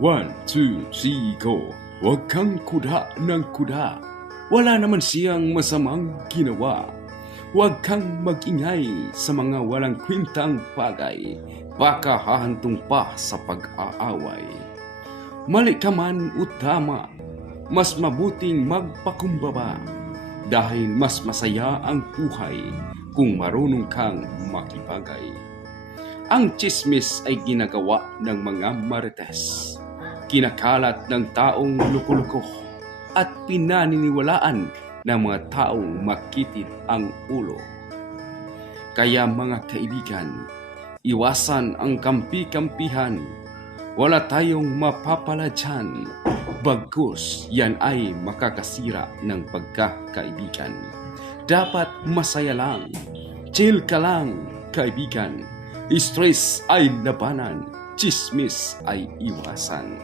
One, two, three, go. Huwag kang kuda ng kuda. Wala naman siyang masamang ginawa. Huwag kang magingay sa mga walang kwintang bagay. Baka hahantong pa sa pag-aaway. Mali ka man o tama, mas mabuting magpakumbaba. Dahil mas masaya ang buhay kung marunong kang makibagay. Ang chismis ay ginagawa ng mga marites. Kinakalat ng taong lukuluko at pinaniniwalaan ng mga taong makitid ang ulo. Kaya mga kaibigan, iwasan ang kampi-kampihan. Wala tayong mapapala dyan. Bagkus, yan ay makakasira ng pagkakaibigan. Dapat masaya lang. Chill ka lang, kaibigan. Stress ay labanan. Chismis ay iwasan.